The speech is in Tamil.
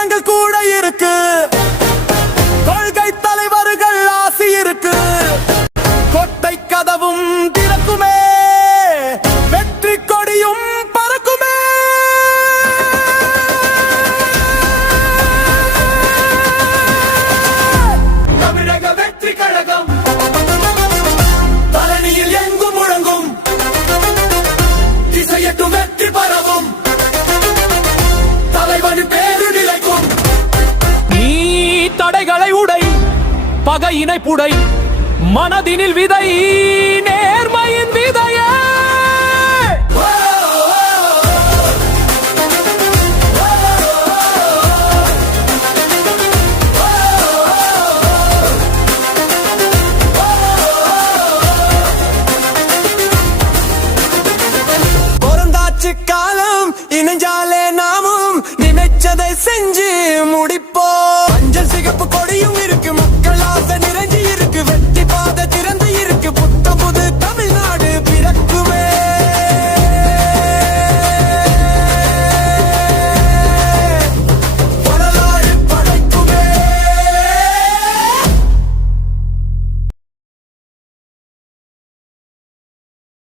ஜனங்கள் கூட இருக்கு, கொள்கை தலைவர்கள் ஆசி இருக்கு, கொட்டை கதவும் திறக்குமே, வெற்றி கொடியும் பறக்குமே. தமிழக வெற்றி கழகம் தரணியில் எங்கும் முழங்கும், திசையட்டும் வெற்றி பரவும், தலைவன் பேரு நிலைக்கும். நீ தடைகளை உடை, பகையினை புடை, மனதினில் விதை, நேர்மையின் விதையே. பொருந்தாச்சு காலம் இணைஞ்சாலே நாமும் நினைச்சதை செஞ்சு முடிப்போம். மஞ்சள் சிகப்பு கொடியும்